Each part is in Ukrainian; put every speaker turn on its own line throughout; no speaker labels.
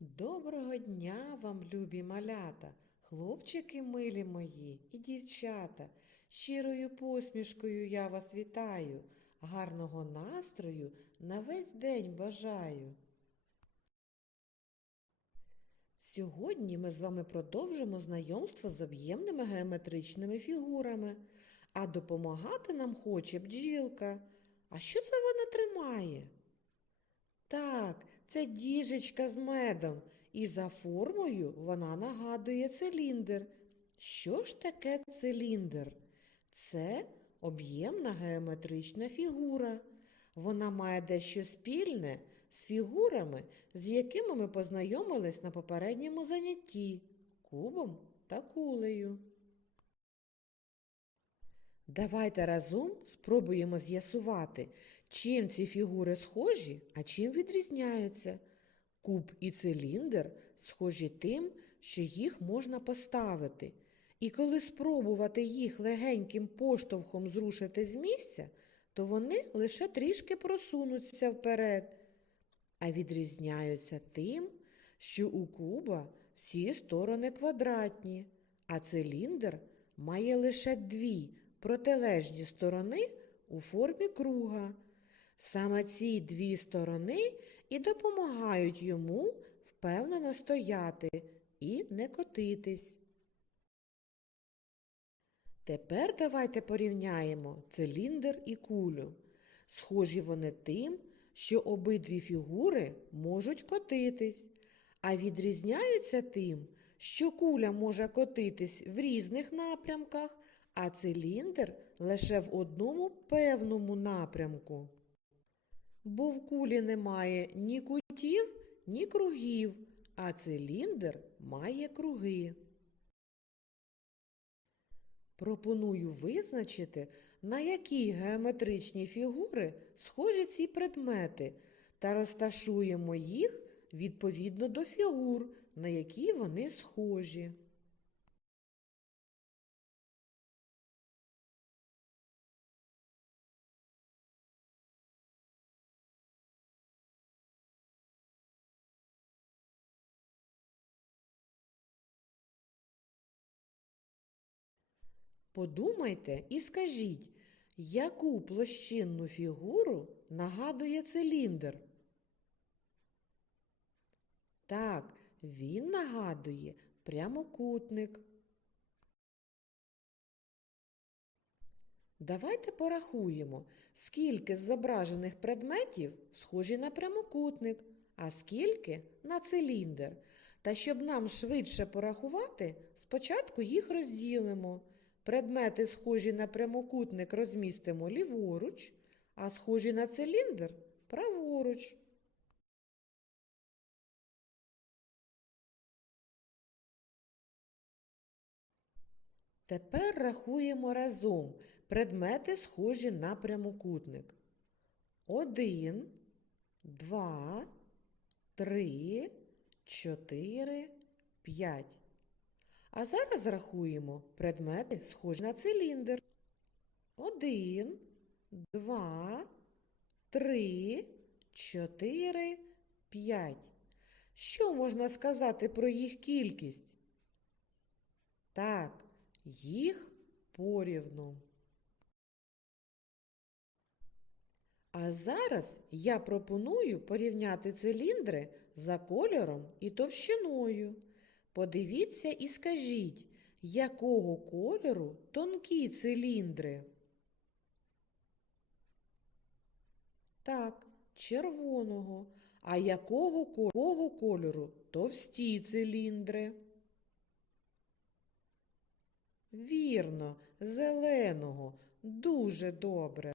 Доброго дня вам, любі малята, хлопчики милі мої і дівчата. Щирою посмішкою я вас вітаю, гарного настрою на весь день бажаю. Сьогодні ми з вами продовжимо знайомство з об'ємними геометричними фігурами, а допомагати нам хоче бджілка. А що це вона тримає? Так, це діжечка з медом, і за формою вона нагадує циліндр. Що ж таке циліндр? Це об'ємна геометрична фігура. Вона має дещо спільне з фігурами, з якими ми познайомились на попередньому занятті кубом та кулею. Давайте разом спробуємо з'ясувати, чим ці фігури схожі, а чим відрізняються. Куб і циліндр схожі тим, що їх можна поставити. І коли спробувати їх легеньким поштовхом зрушити з місця, то вони лише трішки просунуться вперед. А відрізняються тим, що у куба всі сторони квадратні, а циліндр має лише дві протилежні сторони у формі круга. Саме ці дві сторони і допомагають йому впевнено стояти і не котитись. Тепер давайте порівняємо циліндр і кулю. Схожі вони тим, що обидві фігури можуть котитись, а відрізняються тим, що куля може котитись в різних напрямках, а циліндр лише в одному певному напрямку. Бо в кулі немає ні кутів, ні кругів, а циліндр має круги. Пропоную визначити, на які геометричні фігури схожі ці предмети, та розташуємо їх відповідно до фігур, на які вони схожі. Подумайте і скажіть, яку площинну фігуру нагадує циліндр? Так, він нагадує прямокутник. Давайте порахуємо, скільки з зображених предметів схожі на прямокутник, а скільки на циліндр. Та щоб нам швидше порахувати, спочатку їх розділимо. Предмети, схожі на прямокутник, розмістимо ліворуч, а схожі на циліндр праворуч. Тепер рахуємо разом предмети, схожі на прямокутник. Один, два, три, чотири, п'ять. А зараз рахуємо предмети, схожі на циліндр. Один, два, три, чотири, п'ять. Що можна сказати про їх кількість? Так, їх порівну. А зараз я пропоную порівняти циліндри за кольором і товщиною. Подивіться і скажіть, якого кольору тонкі циліндри? Так, червоного. А якого ко- якого кольору товсті циліндри? Вірно, зеленого. Дуже добре.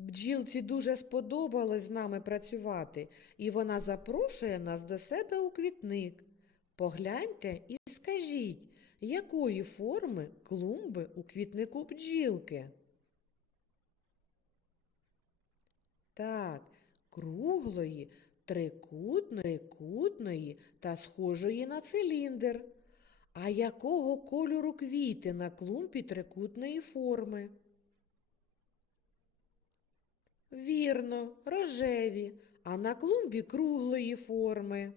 Бджілці дуже сподобалось з нами працювати, і вона запрошує нас до себе у квітник. Погляньте і скажіть, якої форми клумби у квітнику бджілки? Так, круглої, трикутної, кутної та схожої на циліндр. А якого кольору квіти на клумбі трикутної форми? Вірно, рожеві. а на клумбі круглої форми.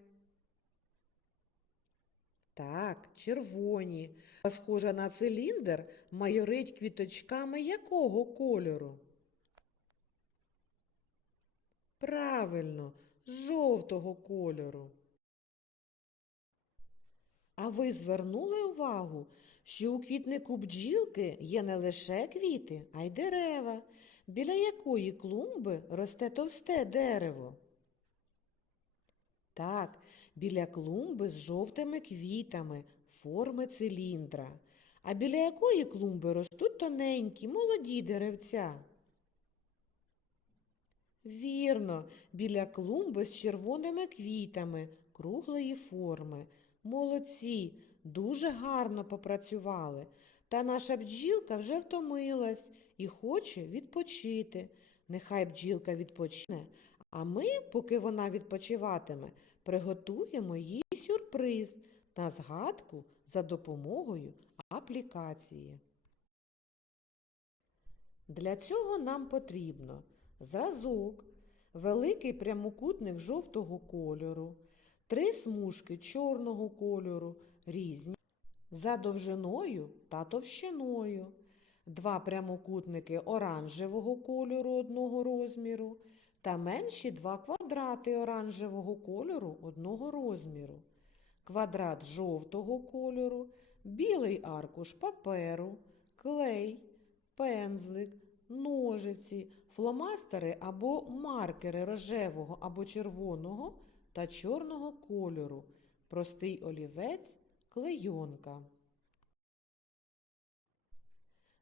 Так, червоні. А схожа на циліндр майорить квіточками якого кольору? Правильно, жовтого кольору. А ви звернули увагу, що у квітнику бджілки є не лише квіти, а й дерева, біля якої клумби росте товсте дерево? Так, біля клумби з жовтими квітами форми циліндра. А біля якої клумби ростуть тоненькі, молоді деревця? Вірно, біля клумби з червоними квітами круглої форми. Молодці, дуже гарно попрацювали. Та наша бджілка вже втомилась і хоче відпочити. Нехай бджілка відпочине, а ми, поки вона відпочиватиме, приготуємо їй сюрприз на згадку за допомогою аплікації. Для цього нам потрібно зразок, великий прямокутник жовтого кольору, три смужки чорного кольору, різні, за довжиною та товщиною, два прямокутники оранжевого кольору одного розміру та менші два квадрати оранжевого кольору одного розміру, квадрат жовтого кольору, білий аркуш паперу, клей, пензлик, ножиці, фломастери або маркери рожевого або червоного та чорного кольору, простий олівець, клейонка.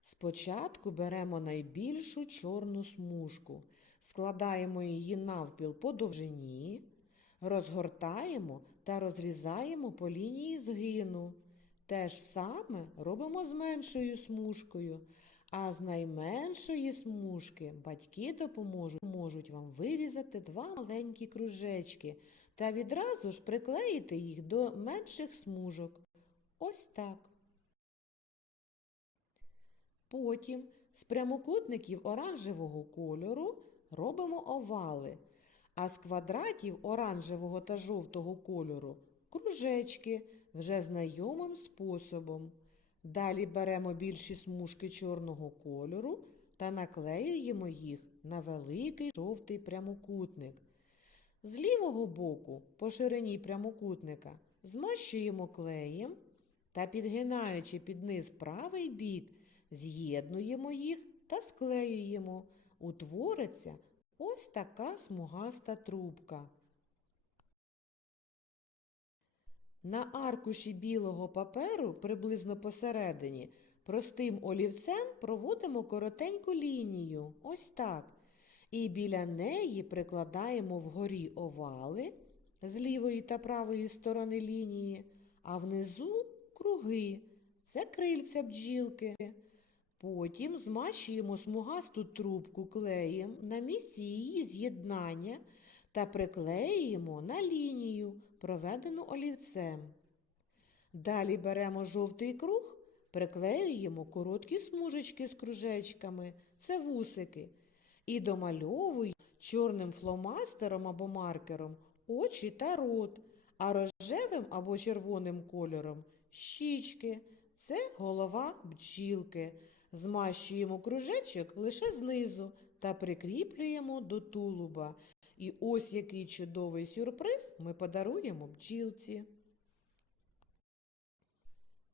Спочатку беремо найбільшу чорну смужку, складаємо її навпіл по довжині, розгортаємо та розрізаємо по лінії згину. Те ж саме робимо з меншою смужкою, а з найменшої смужки батьки допоможуть можуть вам вирізати два маленькі кружечки та відразу ж приклеїти їх до менших смужок. Ось так. Потім з прямокутників оранжевого кольору робимо овали, а з квадратів оранжевого та жовтого кольору кружечки вже знайомим способом. Далі беремо більші смужки чорного кольору та наклеюємо їх на великий жовтий прямокутник. З лівого боку, по ширині прямокутника, змащуємо клеєм та, підгинаючи під низ правий бік, з'єднуємо їх та склеюємо. Утвориться ось така смугаста трубка. На аркуші білого паперу, приблизно посередині, простим олівцем проводимо коротеньку лінію, ось так. І біля неї прикладаємо вгорі овали з лівої та правої сторони лінії, а внизу круги. Це крильця бджілки. Потім змащуємо смугасту трубку клеєм на місці її з'єднання та приклеюємо на лінію, проведену олівцем. Далі беремо жовтий круг, приклеюємо короткі смужечки з кружечками, це вусики, і домальовуємо чорним фломастером або маркером очі та рот, а рожевим або червоним кольором щічки. Це голова бджілки. Змащуємо кружечок лише знизу та прикріплюємо до тулуба. І ось який чудовий сюрприз ми подаруємо бджілці.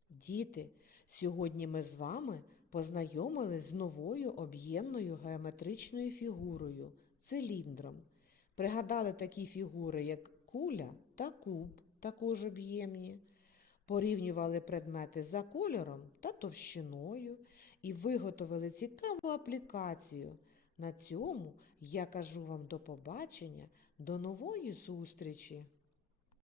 Діти, сьогодні ми з вами познайомились з новою об'ємною геометричною фігурою циліндром. Пригадали такі фігури, як куля та куб, також об'ємні. Порівнювали предмети за кольором та товщиною і виготовили цікаву аплікацію. На цьому я кажу вам до побачення, до нової зустрічі!